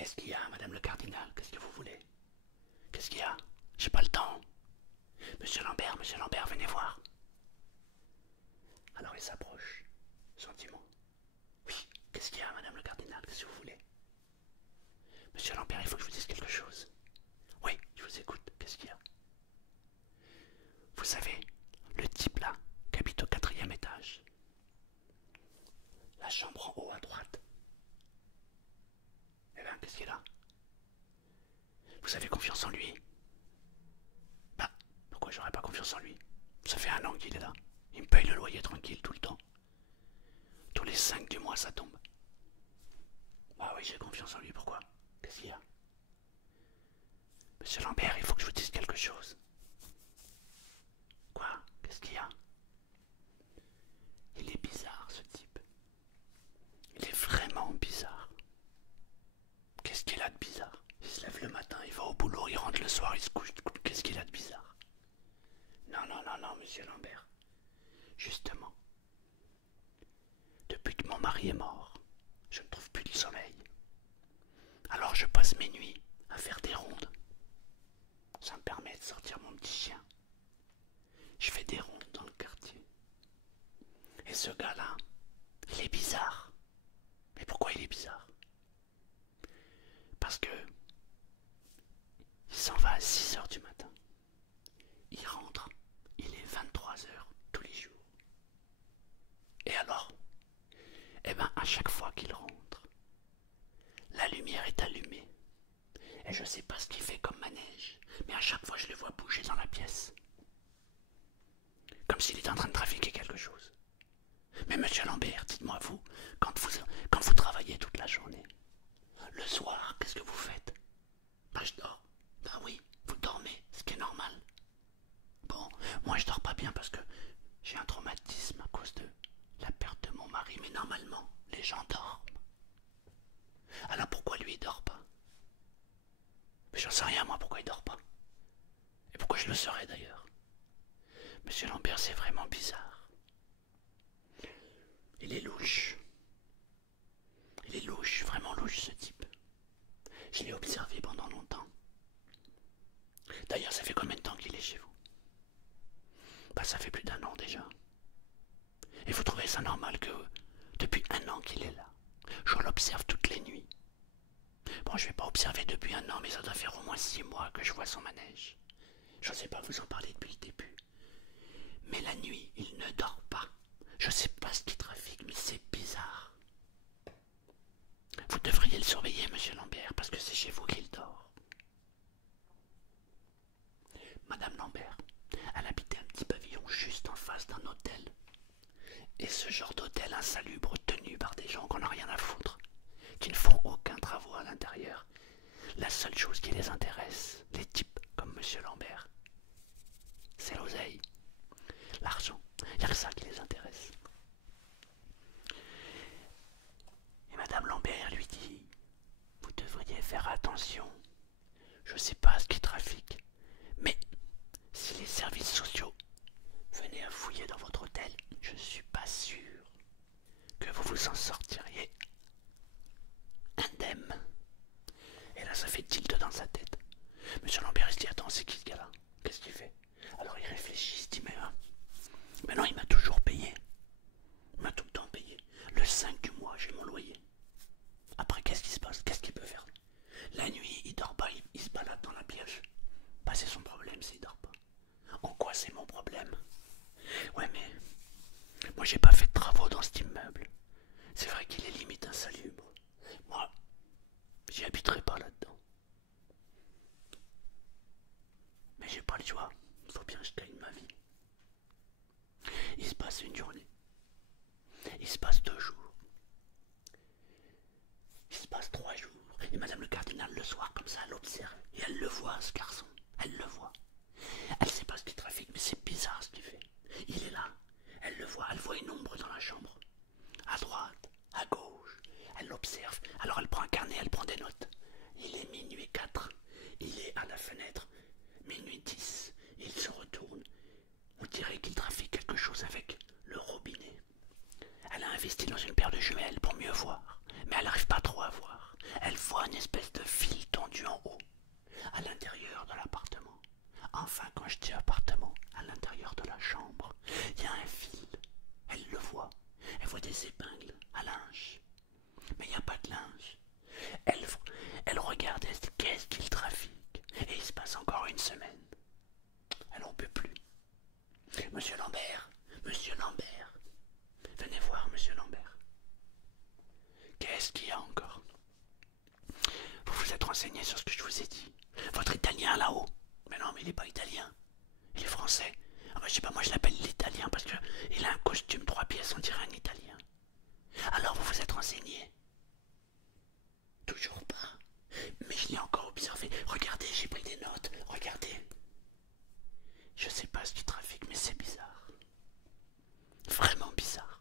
Qu'est-ce qu'il y a, madame le cardinal? Qu'est-ce que vous voulez? Qu'est-ce qu'il y a? J'ai pas le temps. Monsieur Lambert, venez voir. Alors il s'approche, gentiment. Oui, qu'est-ce qu'il y a, madame le cardinal? Qu'est-ce que vous voulez? Monsieur Lambert, il faut que je vous dise quelque chose. Oui, je vous écoute, qu'est-ce qu'il y a? Vous savez, le type là, qui habite au 4e étage. La chambre en haut à droite. Eh ben, qu'est-ce qu'il y a là? Vous avez confiance en lui? Bah, pourquoi j'aurais pas confiance en lui? Ça fait 1 an qu'il est là. Il me paye le loyer tranquille tout le temps. Tous les 5 du mois, ça tombe. Ah oui, j'ai confiance en lui, pourquoi? Qu'est-ce qu'il y a? Monsieur Lambert, il faut que je vous dise quelque chose. Quoi? Qu'est-ce qu'il y a? Il est bizarre, ce type. Il est vraiment bizarre. Qu'est-ce qu'il a de bizarre? Il se lève le matin, il va au boulot, il rentre le soir, il se couche. Qu'est-ce qu'il a de bizarre? Non, non, non, non, monsieur Lambert. Justement, depuis que mon mari est mort, je ne trouve plus du sommeil. Alors je passe mes nuits à faire des rondes. Ça me permet de sortir mon petit chien. Je fais des rondes dans le quartier. Et ce gars-là, il est bizarre. Mais pourquoi il est bizarre? Parce que il s'en va à 6 heures du matin. Il rentre, il est 23 heures tous les jours. Et alors, eh ben à chaque fois qu'il rentre, la lumière est allumée. Et je sais pas ce qu'il fait comme manège, mais à chaque fois je le vois bouger dans la pièce. Comme s'il était en train de trafiquer quelque chose. Mais monsieur Lambert, dites-moi vous, quand vous travaillez toute la journée, le soir, qu'est-ce que vous faites? Bah je dors. Bah oui, vous dormez, ce qui est normal. Bon, moi je dors pas bien parce que j'ai un traumatisme à cause de la perte de mon mari, mais normalement, les gens dorment. Alors pourquoi lui il dort pas? Mais j'en sais rien moi pourquoi il dort pas. Et pourquoi je le saurais d'ailleurs? Monsieur Lambert, c'est vraiment bizarre. Il est louche. Il est louche, vraiment louche ce type. Je l'ai observé pendant longtemps. D'ailleurs, ça fait combien de temps qu'il est chez vous? Bah ça fait plus d'1 an déjà. Et vous trouvez ça normal que depuis 1 an qu'il est là, je l'observe toutes les nuits. Bon, je vais pas observer depuis 1 an, mais ça doit faire au moins 6 mois que je vois son manège. Je sais pas vous en parler depuis le début. Mais la nuit, il ne dort pas. Je sais pas ce qu'il trafique, mais c'est bizarre. Vous devriez le surveiller, monsieur Lambert, parce que c'est chez vous qu'il dort. Madame Lambert, elle habitait un petit pavillon juste en face d'un hôtel. Et ce genre d'hôtel insalubre tenu par des gens qu'on n'a rien à foutre, qui ne font aucun travaux à l'intérieur. La seule chose qui les intéresse, les types comme monsieur Lambert, c'est l'oseille, l'argent. Il n'y a que ça qui les intéresse. Et madame Lambert lui dit, vous devriez faire attention. Je sais pas ce qui trafique, mais si les services sociaux venaient à fouiller dans votre hôtel, je suis pas sûr que vous vous en sortiriez indemne. Et là ça fait tilt dans sa tête. Monsieur Lambert il se dit, attends, c'est qui ce gars-là? Qu'est-ce qu'il fait? Alors il réfléchit, il se dit, mais non, il m'a toujours payé. Il m'a tout le temps payé. Le 5 du mois, j'ai mon loyer. Après, qu'est-ce qui se passe? Qu'est-ce qu'il peut faire? La nuit, il dort pas, il se balade dans la pièce. Bah, c'est son problème s'il dort pas. En quoi c'est mon problème? Ouais, mais moi, j'ai pas fait de travaux dans cet immeuble. C'est vrai qu'il est limite insalubre. Moi, j'y habiterai pas là-dedans. Mais j'ai pas le choix. Il faut bien que je gagne ma vie. Il se passe une journée. Il se passe 2 jours. Il se passe 3 jours. Et madame le cardinal, le soir, comme ça, elle observe. Et elle le voit, ce garçon. Elle le voit. Elle sait pas ce qu'il trafique, mais c'est bizarre ce qu'il fait. Il est là. Elle voit une ombre dans la chambre. À droite, à gauche. Elle l'observe. Alors elle prend un carnet, elle prend des notes. Il est minuit 4. Il est à la fenêtre. Minuit 10. Il se retourne. On dirait qu'il trafique quelque chose avec le robinet. Elle a investi dans une paire de jumelles pour mieux voir, mais elle n'arrive pas trop à voir. elle voit une espèce de fil tendu en haut, à l'intérieur de l'appartement. Enfin, quand je dis appartement, à l'intérieur de la chambre, il y a un fil. Elle le voit. Elle voit des épingles à linge. Mais il n'y a pas de linge. Elle, elle regarde, elle se dit qu'est-ce qu'il trafique. Et il se passe encore une semaine. Elle n'en peut plus. Monsieur Lambert, monsieur Lambert. Venez voir, monsieur Lambert. Qu'est-ce qu'il y a encore? Vous vous êtes renseigné sur ce que je vous ai dit. Votre italien là-haut. Mais non, mais il n'est pas italien. Il est français. Ah bah, je sais pas, moi je l'appelle l'italien parce qu'il a un costume 3 pièces, on dirait un italien. Alors vous vous êtes renseigné? Toujours pas. Mais je l'ai encore observé. Regardez, j'ai pris des notes. Regardez. Je sais pas ce qu'il trafique, mais c'est bizarre. Vraiment bizarre.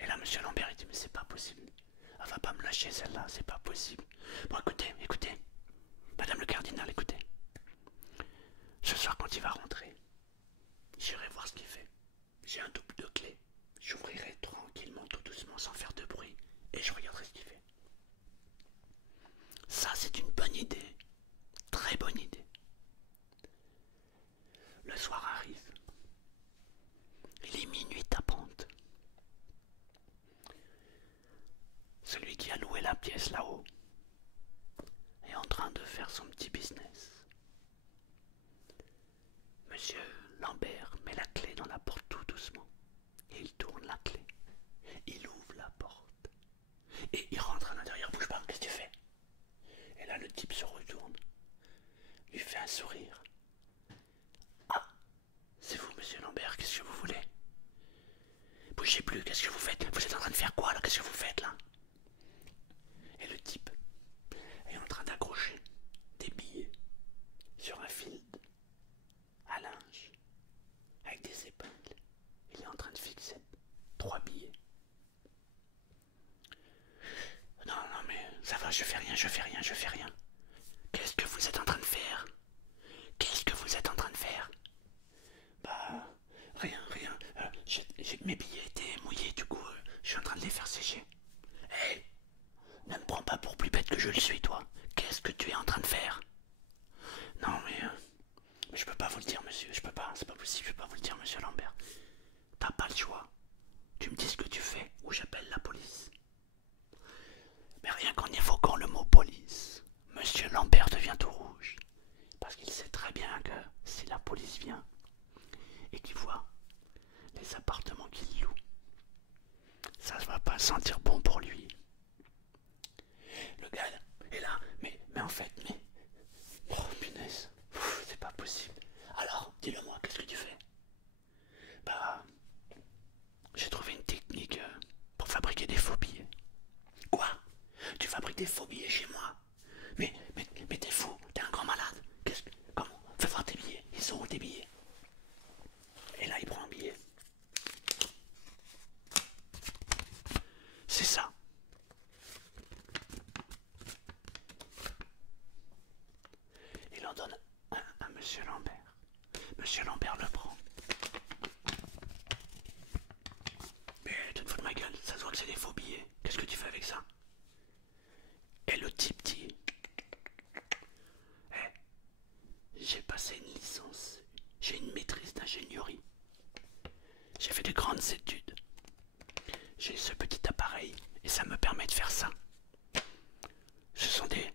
Et là, monsieur Lambert, il dit, mais c'est pas possible. Elle va pas me lâcher celle-là, c'est pas possible. Bon, écoutez, écoutez. Madame le cardinal, écoutez. Ce soir, quand il va rentrer, j'irai voir ce qu'il fait. J'ai un double de clé. J'ouvrirai tranquillement, tout doucement, sans faire de bruit. Et je regarderai ce qu'il fait. Ça, c'est une bonne idée. Très bonne idée. Le soir arrive. Il est minuit tapante. Celui qui a loué la pièce là-haut est en train de faire son petit business. Monsieur Lambert met la clé dans la porte tout doucement. Et il tourne la clé. Il ouvre la porte. Et il rentre à l'intérieur. Bouge pas, qu'est-ce que tu fais? Et là, le type se retourne. Lui fait un sourire. Ah, c'est vous, monsieur Lambert, qu'est-ce que vous voulez? Bougez plus, qu'est-ce que vous faites? Vous êtes en train de faire quoi là? Qu'est-ce que vous faites là? Et le type est en train d'accrocher des billets sur un fil à linge avec des épingles. Il est en train de fixer 3 billets. Non, non, mais ça va, je fais rien, je fais rien, je fais rien. Qu'est-ce que vous êtes en train de faire? Qu'est-ce que vous êtes en train de faire? Bah, rien, rien. Mes billets étaient mouillés, du coup, je suis en train de les faire sécher. Hé, ne me prends pas pour plus bête que je le suis, toi. Qu'est-ce que tu es en train de faire? Non, mais je peux pas vous le dire, monsieur. Je peux pas, c'est pas possible, je peux pas vous le dire, monsieur Lambert. T'as pas le choix. Tu me dis ce que tu fais ou j'appelle la police. Mais rien qu'en évoquant le mot police, monsieur Lambert devient tout rouge. Parce qu'il sait très bien que si la police vient et qu'il voit les appartements qu'il loue, ça ne va pas sentir bon pour lui. Le gars est là, mais en fait, mais... Oh punaise, c'est pas possible. Alors, dis-le-moi, qu'est-ce que tu fais? Bah, j'ai trouvé une technique pour fabriquer des faux billets. Quoi? Tu fabriques des faux billets chez moi? Mais t'es fou, t'es un grand malade. Comment? Fais voir tes billets, ils sont où tes billets? Et là, il prend un billet. C'est ça. Il en donne un à monsieur Lambert. Monsieur Lambert le prend. Mais tu te fous de ma gueule, ça se voit que c'est des faux billets. Qu'est-ce que tu fais avec ça? Et le type dit: j'ai passé une licence, j'ai une maîtrise d'ingénierie. J'ai fait de grandes études. J'ai ce petit appareil et ça me permet de faire ça. Ce sont des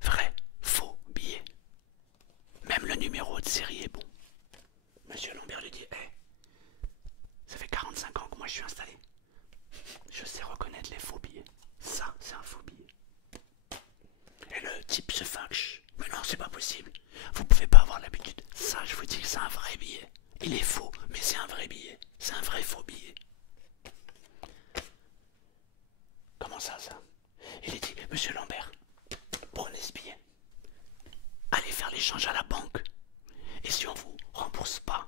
vrais, faux billets. Même le numéro de série est bon. Monsieur Lambert lui dit: ça fait 45 ans que moi je suis installé. Je sais reconnaître les faux billets. Ça, c'est un faux billet. Et le type se fâche. Mais non, c'est pas possible. Vous pouvez pas avoir l'habitude. Ça, je vous dis que c'est un vrai billet. Il est faux, mais c'est un vrai billet. C'est un vrai faux billet. Comment ça? Il dit: monsieur Lambert, prenez ce billet. Allez faire l'échange à la banque. Et si on vous rembourse pas,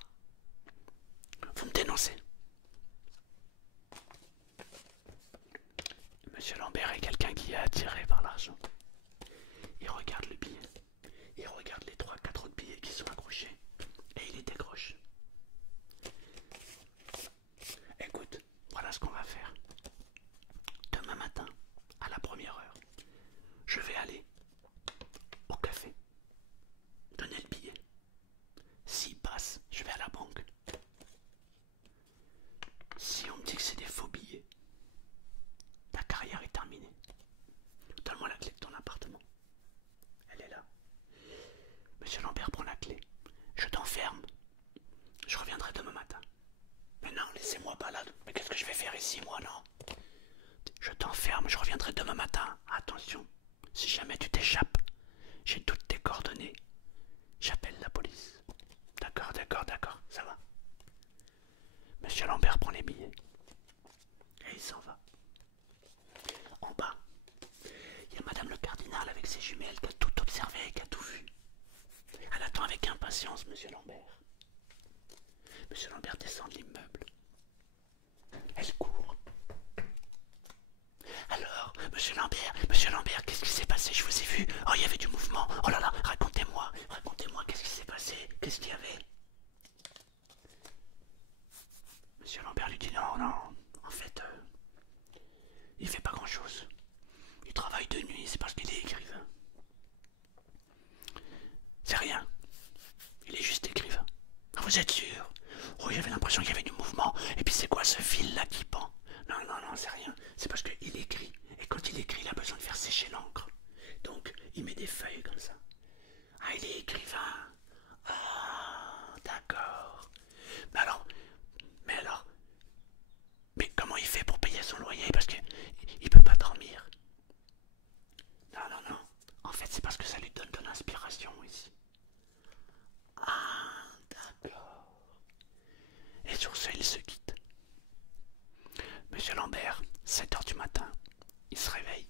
vous me dénoncez. Monsieur Lambert est quelqu'un qui est attiré par l'argent. Il regarde le billet. Il regarde les 3-4 autres billets qui sont accrochés. Et il les décroche. Écoute, voilà ce qu'on va faire. Demain matin, à la première heure, aller au café, donner le billet. S'il passe, je vais à la banque. Si on me dit que c'est des faux billets, ta carrière est terminée. Donne-moi la clé de ton appartement. Elle est là. Monsieur Lambert prend la clé. Je t'enferme. Je reviendrai demain matin. Mais non, laissez-moi pas là. Mais qu'est-ce que je vais faire ici, moi, non? Je t'enferme, je reviendrai demain matin. Attention, si jamais tu t'échappes, j'ai toutes tes coordonnées. J'appelle la police. D'accord, d'accord, d'accord, ça va. Monsieur Lambert prend les billets. Et il s'en va. En bas, il y a Madame le Cardinal avec ses jumelles qui a tout observé, qui a tout vu. Elle attend avec impatience Monsieur Lambert. Monsieur Lambert descend de l'immeuble. Elle court. Alors, Monsieur Lambert, qu'est-ce qui s'est passé? Je vous ai vu. Oh, il y avait du mouvement. Oh là là, racontez-moi, qu'est-ce qui s'est passé? Qu'est-ce qu'il y avait? Monsieur Lambert lui dit non, non, en fait, il fait pas grand-chose. Il travaille de nuit, c'est parce qu'il est écrivain. C'est rien. Il est juste écrivain. Vous êtes sûr? Oh, j'avais l'impression qu'il y avait du mouvement. Et puis c'est quoi ce fil là qui pend? Non, non, non, c'est rien. C'est parce qu'il écrit. Et quand il écrit, il a besoin de faire sécher l'encre. Donc, il met des feuilles comme ça. Ah, il est écrivain. Ah, d'accord. Mais alors, mais comment il fait pour payer son loyer? Parce qu'il ne peut pas dormir. Non, non, non. En fait, c'est parce que ça lui donne de l'inspiration ici. Ah, d'accord. Et sur ce, il se quitte. Monsieur Lambert, 7 heures du matin, il se réveille.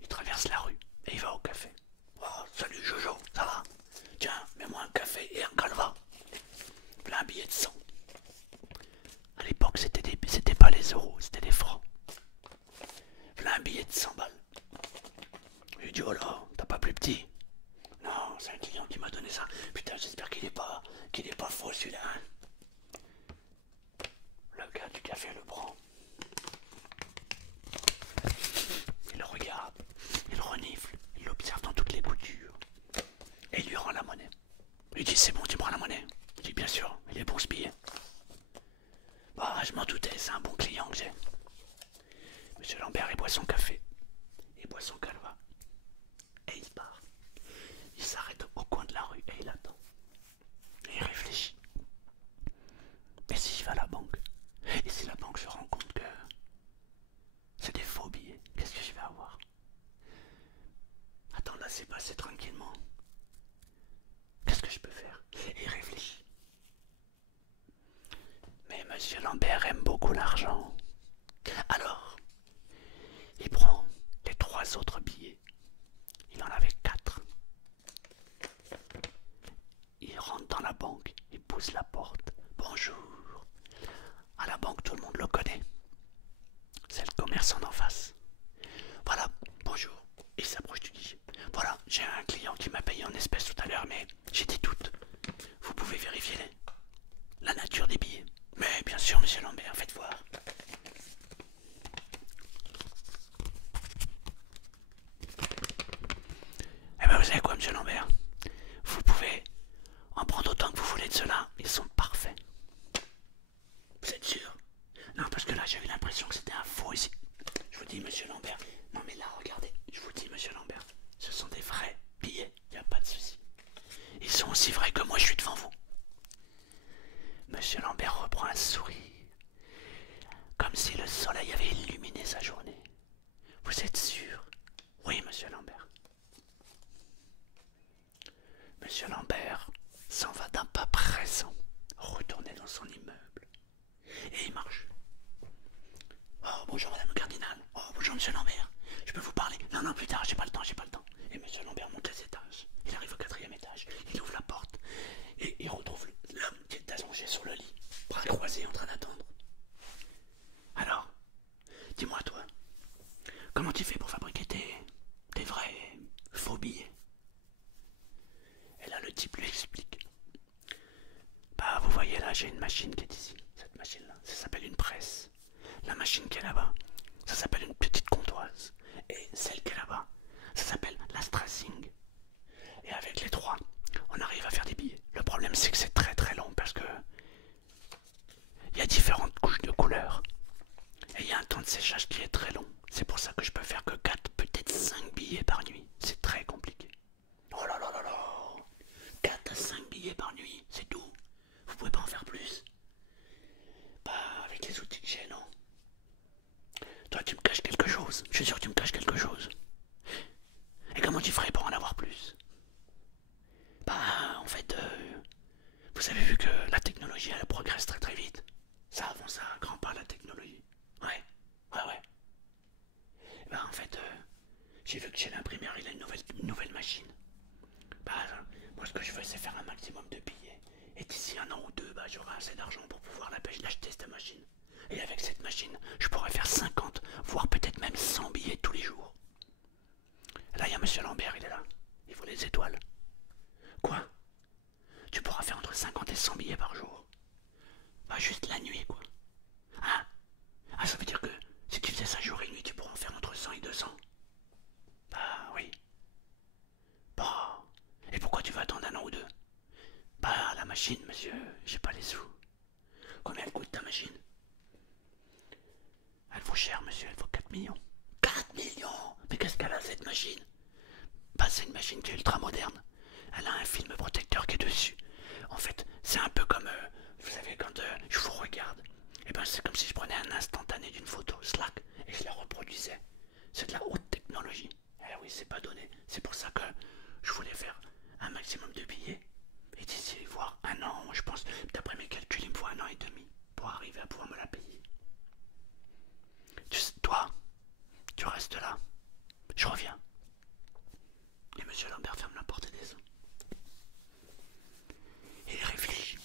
Il traverse la rue et il va au café. Oh, salut Jojo, ça va? Tiens, mets-moi un café et un calva. Plein un billet de 100. À l'époque, c'était pas les euros, c'était des francs. Plein un billet de 100 balles. Je lui dis, oh là, t'as pas plus petit? Non, c'est un client qui m'a donné ça. Putain, j'espère qu'il est pas faux celui-là. Hein. Le gars du café le prend. Il le regarde, il renifle, il l'observe dans toutes les coutures. Et il lui rend la monnaie. Il dit, c'est bon, tu me rends la monnaie? Je dis, bien sûr, il est bon ce billet. Bah, je m'en doutais, c'est un bon client que j'ai. Monsieur Lambert, il boit son café. Il boit son calva. Et il part. Il s'arrête au coin de la rue et il attend. Et il réfléchit. Et si je vais à la banque? Et si la banque se rend compte que c'est des faux billets, qu'est-ce que je vais avoir? Attends, là c'est passé tranquillement. Qu'est-ce que je peux faire? Et il réfléchit. Mais Monsieur Lambert aime beaucoup l'argent. Alors, il prend les 3 autres billets. Il en avait 4. Il rentre dans la banque, il pousse la porte. Bonjour. À la banque, tout le monde le connaît. C'est le commerçant d'en face. Voilà, bonjour. Il s'approche du guichet. Voilà, j'ai un client qui m'a payé en espèces tout à l'heure, mais j'ai des doutes. Vous pouvez vérifier la nature des billets? Mais bien sûr, Monsieur Lambert, faites voir. Eh ben, vous savez quoi, Monsieur Lambert? Vous pouvez en prendre autant que vous voulez de cela. Ils sont parfaits. Vous êtes sûr? Non, parce que là, j'ai eu l'impression que c'était un faux ici. Je vous dis, Monsieur Lambert. Non, mais là, regardez. Je vous dis, Monsieur Lambert. Ce sont des vrais billets. Il n'y a pas de souci. Ils sont aussi vrais que moi, je suis devant vous. Monsieur Lambert reprend un sourire. Comme si le soleil avait illuminé sa journée. Vous êtes sûr? Oui, Monsieur Lambert. Monsieur Lambert s'en va d'un pas pressant, retourner dans son immeuble. Et il marche. Oh, bonjour Madame le Cardinal. Oh, bonjour Monsieur Lambert. Je peux vous parler? Non, non, plus tard, j'ai pas le temps, j'ai pas le temps. Et Monsieur Lambert monte les étages. Il arrive au 4e étage. Il ouvre la porte. Et il retrouve l'homme qui est allongé sur le lit, bras croisés en train d'attendre. Alors, dis-moi toi, comment tu fais pour fabriquer tes vrais faux billets? Et là, le type lui explique. Bah, vous voyez là, j'ai une machine qui est ici. Cette machine-là, ça s'appelle une presse. La machine qui est là-bas, ça s'appelle une petite comptoise. Et celle qui est là-bas, ça s'appelle comment tu ferais pour en avoir plus? Bah, en fait, vous avez vu que la technologie, elle progresse très très vite. Ça avance à grands pas, la technologie. Ouais, ouais. Bah, en fait, j'ai vu que chez l'imprimeur, il a une nouvelle machine. Bah, moi, ce que je veux, c'est faire un maximum de billets. Et d'ici un an ou deux, bah, j'aurai assez d'argent pour pouvoir l'acheter, cette machine. Et avec cette machine, je pourrais faire 50, voire peut-être même 100 billets tous les jours. Là, il y a Monsieur Lambert, il est là. Il faut les étoiles. Quoi? Tu pourras faire entre 50 et 100 billets par jour. Bah, juste la nuit, quoi. Ah, ah, ça veut dire que si tu faisais ça jour et nuit, tu pourras en faire entre 100 et 200. Bah, oui. Bah, et pourquoi tu veux attendre un an ou deux? Bah, la machine, monsieur, j'ai pas les sous. Combien elle coûte ta machine? Elle vaut cher, monsieur, elle vaut 4 millions. 4 millions? Mais qu'est-ce qu'elle a, cette machine? Bah, c'est une machine qui est ultra moderne. Elle a un film protecteur qui est dessus. En fait, c'est un peu comme, vous savez, quand je vous regarde, et ben c'est comme si je prenais un instantané d'une photo, Slack, et je la reproduisais. C'est de la haute technologie. Eh oui, c'est pas donné. C'est pour ça que je voulais faire un maximum de billets. Et d'ici voir un an, je pense, d'après mes calculs, il me faut un an et demi pour arriver à pouvoir me la payer. Toi, tu restes là. Je reviens. Et Monsieur Lambert ferme la porte et descend. Et il réfléchit.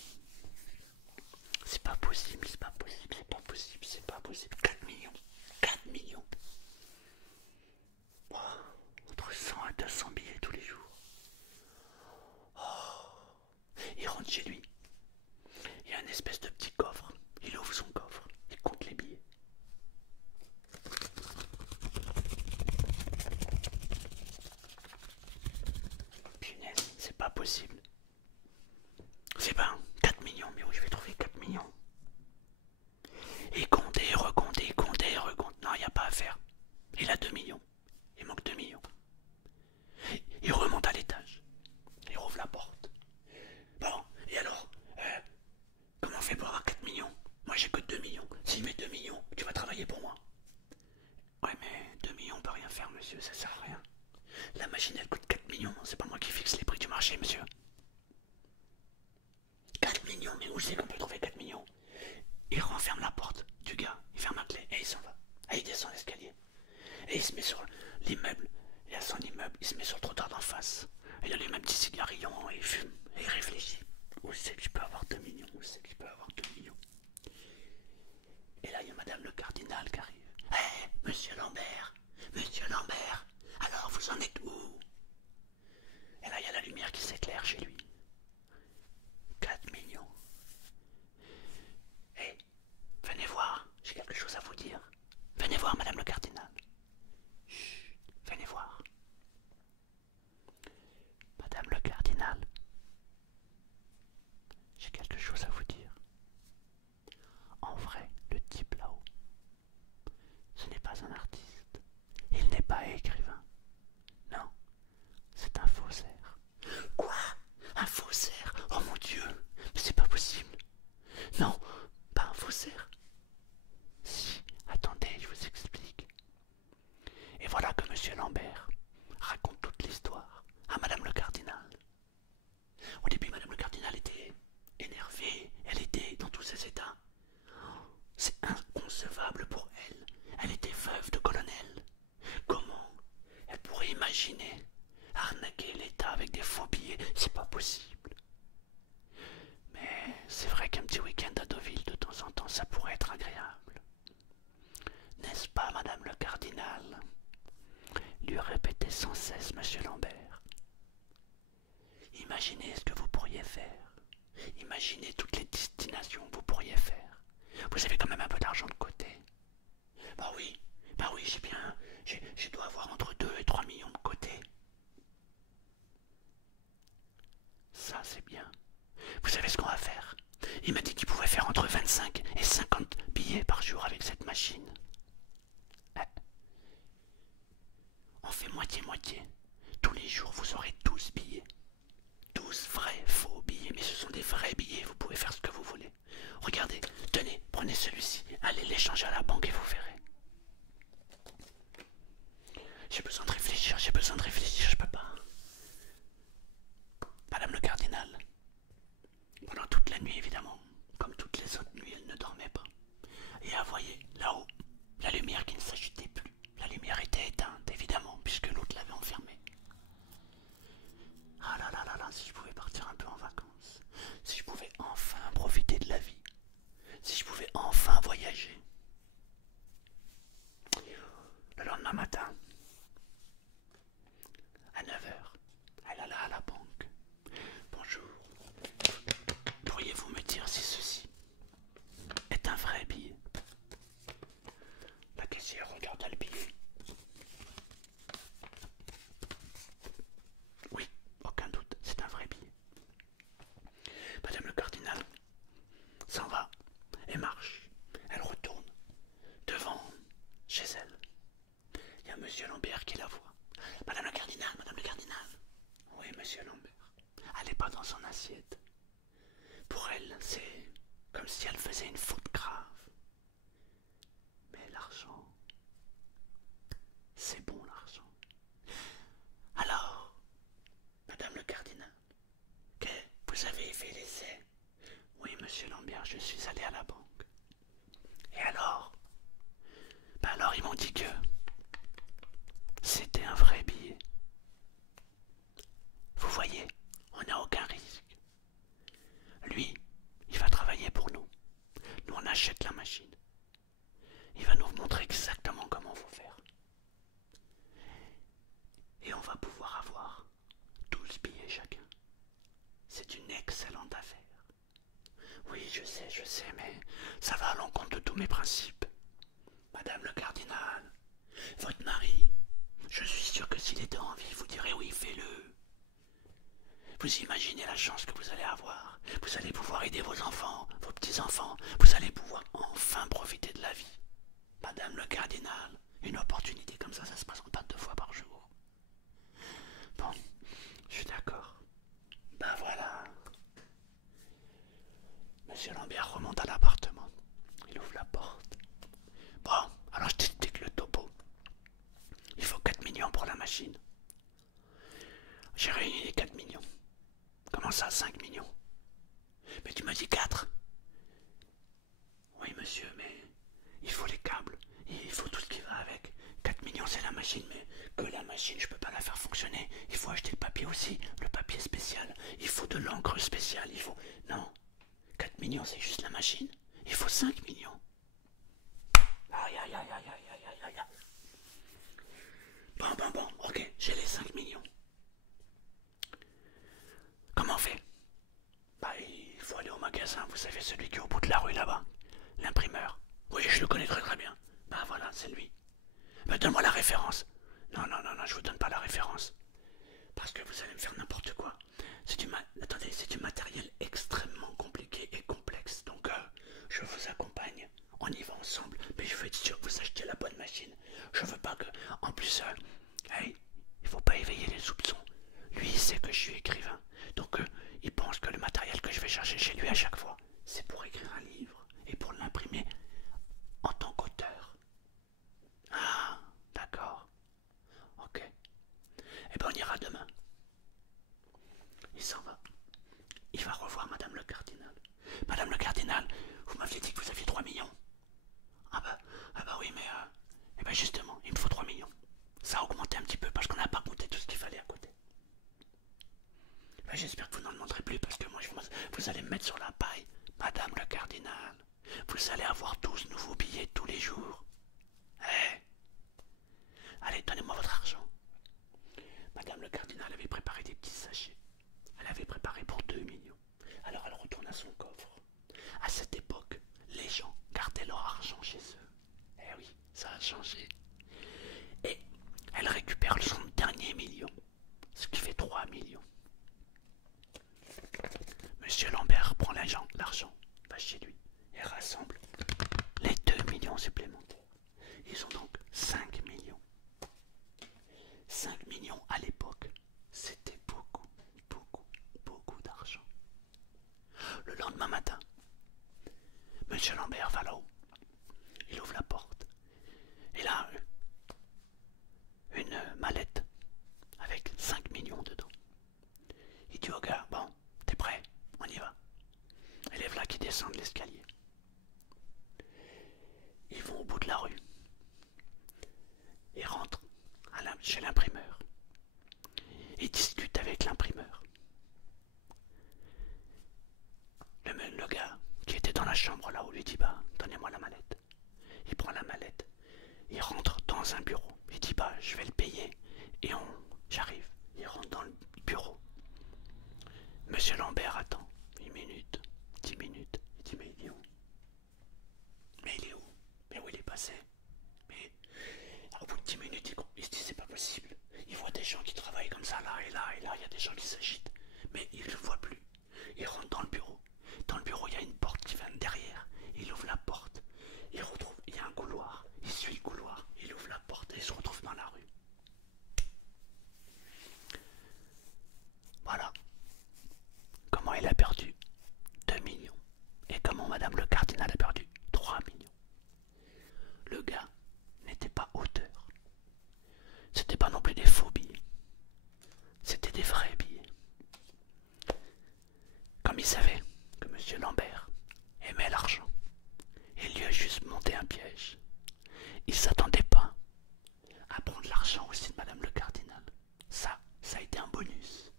C'est pas possible, c'est pas possible, c'est pas possible, c'est pas possible. 4 millions. 4 millions. Oh, entre 100 et 200 billets tous les jours. Oh. Il rentre chez lui. Il y a un espèce de petit coffre. Il ouvre son coffre. Il compte les billets. Punaise, c'est pas possible. C'est pas 4 millions, mais où je vais trouver 4 millions? Et compter, recompter, compter, recompter. Non, il n'y a pas à faire. Il a 2 millions. Il manque 2 millions. Il remonte à l'étage. Il rouvre la porte. Bon, et alors comment on fait pour avoir 4 millions? Moi j'ai que 2 millions. S'il met 2 millions, tu vas travailler pour moi. Ouais, mais 2 millions on peut rien faire, monsieur, ça sert à rien. La machine elle coûte 4 millions, c'est pas moi qui fixe les prix du marché, monsieur. 4 millions, mais où c'est qu'on peut trouver 4 millions? Il renferme la porte du gars, il ferme la clé et il s'en va. Et il descend l'escalier. Et il se met sur l'immeuble. Il a son immeuble, il se met sur le trottoir d'en face. Il allume un petit cigarillon et il fume. Et il réfléchit. Où c'est que je peux avoir 2 millions? Où c'est que je peux avoir 2 millions? Et là, il y a Madame le Cardinal qui arrive. Hé, Monsieur Lambert! Monsieur Lambert! Alors, vous en êtes où? Et là, il y a la lumière qui s'éclaire chez lui. 4 millions. Hé, venez voir, j'ai quelque chose à vous dire. Venez voir, Madame le Cardinal. Chut, venez voir. Madame le Cardinal, j'ai quelque chose à vous dire. En vrai, le type là-haut, ce n'est pas un artiste. Il n'est pas écrivain. Non, c'est un faussaire. Quoi? Un faussaire? Oh mon Dieu, mais c'est pas possible. Non, pas un faussaire. Si, attendez, je vous explique. Et voilà que Monsieur Lambert raconte toute l'histoire à Madame le Cardinal. Au début, Madame le Cardinal était énervée, elle était dans tous ses états. C'est inconcevable pour elle. Elle était veuve de colonel. Comment elle pourrait imaginer arnaquer l'État avec des faux billets? C'est pas possible. Mais c'est vrai qu'un petit week-end à Deauville de temps en temps, ça pourrait être agréable. N'est-ce pas, Madame le Cardinal? Lui répétait sans cesse Monsieur Lambert. Imaginez ce que vous pourriez faire. Imaginez toutes les destinations que vous pourriez faire. Vous avez quand même un peu d'argent de côté. Bah oui, j'ai bien. Je dois avoir entre 2 et 3 millions de côté. Ça, c'est bien. Vous savez ce qu'on va faire? Il m'a dit qu'il pouvait faire entre 25 et 50 billets par jour avec cette machine. On fait moitié-moitié. Tous les jours, vous aurez 12 billets. 12 vrais, faux billets. Mais ce sont des vrais billets, vous pouvez faire ce que vous voulez. Regardez, tenez, prenez celui-ci. Allez l'échanger à la banque et vous verrez. J'ai besoin de réfléchir, je peux dire si ceci est un vrai billet. La caissière regarda le billet. Oui, aucun doute, c'est un vrai billet. Madame le cardinal s'en va et marche. Elle retourne devant chez elle. Il y a monsieur Lambert qui la voit. Madame le cardinal, madame le cardinal. Oui, monsieur Lambert. Elle n'est pas dans son assiette. Pour elle, c'est comme si elle faisait une faute grave. Mais l'argent, c'est bon l'argent. Alors, madame le cardinal, que vous avez fait l'essai? Oui, monsieur Lambert, je suis allé à la banque. Et alors? Alors ils m'ont dit que c'était un vrai billet. Vous voyez, on n'a aucun risque. Lui, il va travailler pour nous. Nous, on achète la machine. Il va nous montrer exactement comment faut faire. Et on va pouvoir avoir 12 billets chacun. C'est une excellente affaire. Oui, je sais, mais ça va à l'encontre de tous mes principes. Madame le cardinal, votre mari, je suis sûr que s'il était en vie, vous direz oui, fais-le. Vous imaginez la chance que vous allez avoir. Vous allez pouvoir aider vos enfants, vos petits-enfants. Vous allez pouvoir enfin profiter de la vie. Madame le cardinal, une opportunité comme ça se présente pas 2 fois par jour. Bon, je suis d'accord. Ben voilà. Monsieur Lambert remonte à l'appartement. Il ouvre la porte. Bon, alors je t'explique le topo. Il faut 4 millions pour la machine. J'ai réuni les 4 millions. Comment ça, 5 millions? Mais tu m'as dit 4. Oui, monsieur, mais il faut les câbles. Il faut tout ce qui va avec. 4 millions, c'est la machine, mais que la machine, je peux pas la faire fonctionner. Il faut acheter le papier aussi, le papier spécial. Il faut de l'encre spéciale. Il faut... Non, 4 millions, c'est juste la machine. Il faut 5 millions. Aïe, aïe, aïe, aïe, aïe, aïe, aïe, aïe. Bon, ok, j'ai les 5 millions. Comment on fait? Bah, il faut aller au magasin, vous savez, celui qui est au bout de la rue là-bas. L'imprimeur. Oui, je le connais très très bien. Bah voilà, c'est lui. Bah donne-moi la référence. Non, je vous donne pas la référence. Parce que vous allez me faire n'importe quoi. Attendez, c'est du matériel extrêmement compliqué et complexe. Donc, je vous accompagne. On y va ensemble. Mais je veux être sûr que vous achetez la bonne machine. Je veux pas que... En plus, hey, il faut pas éveiller les soupçons. Lui, il sait que je suis écrivain. Donc, il pense que le matériel que je vais chercher chez lui à chaque fois, c'est pour écrire un livre et pour l'imprimer en tant qu'auteur. Ah, d'accord. Ok. Eh ben, on ira demain. Il s'en va. Il va revoir Madame le cardinal. Madame le cardinal, vous m'aviez dit que vous aviez 3 millions. Ah bah oui, mais... eh ben justement, il me faut 3 millions. Ça a augmenté un petit peu parce qu'on n'a pas compté tout ce qu'il fallait à côté. Ben, j'espère que vous n'en demanderez plus parce que moi, vous allez me mettre sur la paille. Madame le cardinal, vous allez avoir 12 nouveaux billets tous les jours. Eh? Allez, donnez-moi votre argent. Madame le cardinal avait préparé des petits sachets. Elle avait préparé pour 2 millions. Alors elle retourne à son coffre. À cette époque, les gens gardaient leur argent chez eux. Eh oui, ça a changé. Et elle récupère son dernier million, ce qui fait 3 millions. Monsieur Lambert prend l'argent, va chez lui et rassemble les 2 millions supplémentaires. Ils ont donc 5 millions. 5 millions à l'époque, c'était beaucoup, beaucoup, beaucoup d'argent. Le lendemain matin, Monsieur Lambert va là-haut. Il ouvre la porte. Et là, une mallette avec 5 millions dedans. Il dit au gars, bon, t'es prêt? On y va. Et les voilà qui descendent l'escalier. Ils vont au bout de la rue. Ils rentrent chez l'imprimeur. Ils discutent avec l'imprimeur. Le gars qui était dans la chambre là-haut lui dit, bah, donnez-moi la mallette. Il prend la mallette. Il rentre dans un bureau. Il dit, bah, je vais le payer. Et j'arrive. Il rentre dans le bureau. Monsieur Lambert attend 8 minutes, 10 minutes. et là, il y a des gens qui s'agitent. Mais il ne le voit plus. Il rentre dans le bureau. Dans le bureau, il y a une porte qui vient de derrière. Il ouvre la porte. Il retrouve, il y a un couloir. Il suit le couloir. Il ouvre la porte et il se retrouve dans la rue. Voilà. Comment il a perdu 2 millions. Et comment Madame le cardinal a perdu 3 millions. Le gars n'était pas auteur. C'était pas non plus des faux billets. C'était des vrais billets. Comme il savait que Monsieur Lambert aimait l'argent, il lui a juste monté un piège. Il s'attendait pas à prendre l'argent aussi de Madame le cardinal. Ça a été un bonus.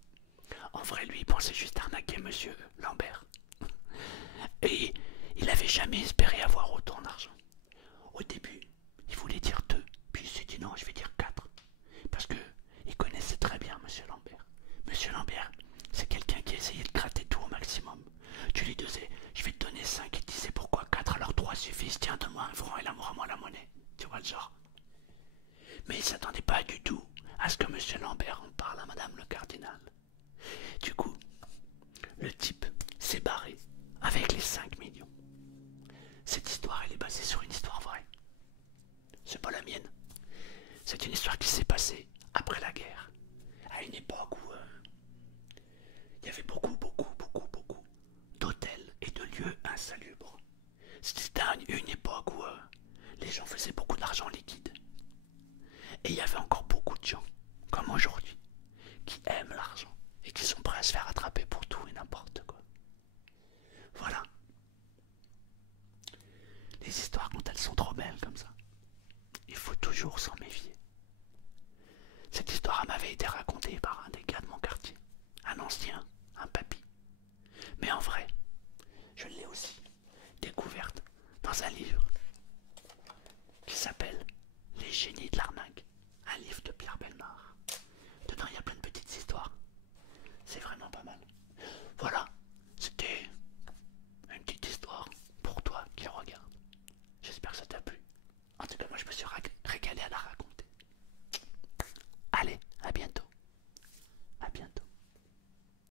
En vrai, lui, il pensait juste arnaquer Monsieur Lambert. Et il avait jamais espéré avoir autant d'argent. Au début, il voulait dire 2, puis il s'est dit non, je vais dire 4. Parce que il connaissait très bien Monsieur Lambert. Monsieur Lambert, c'est quelqu'un qui essayait de gratter tout au maximum. Tu lui disais, je vais te donner 5, il disait pourquoi 4, alors 3 suffisent, tiens, donne-moi 1 franc et l'amour à moi la monnaie. Tu vois le genre. Mais il s'attendait pas du tout à ce que Monsieur Lambert en parle à Madame le cardinal. Du coup, le type s'est barré avec les 5 millions. Cette histoire, elle est basée sur une histoire vraie. C'est pas la mienne. C'est une histoire qui s'est passée après la guerre, à une époque où il y avait beaucoup d'hôtels et de lieux insalubres. C'était une époque où les gens faisaient beaucoup d'argent liquide. Et il y avait encore beaucoup de gens, comme aujourd'hui, qui aiment l'argent et qui sont prêts à se faire attraper pour tout et n'importe quoi. Voilà. Les histoires, quand elles sont trop belles comme ça, il faut toujours s'en méfier. Cette histoire m'avait été racontée par un des gars de mon quartier, un ancien, un papy. Mais en vrai, je l'ai aussi découverte dans un livre qui s'appelle Les génies de l'arnaque, un livre de Pierre Bellemare.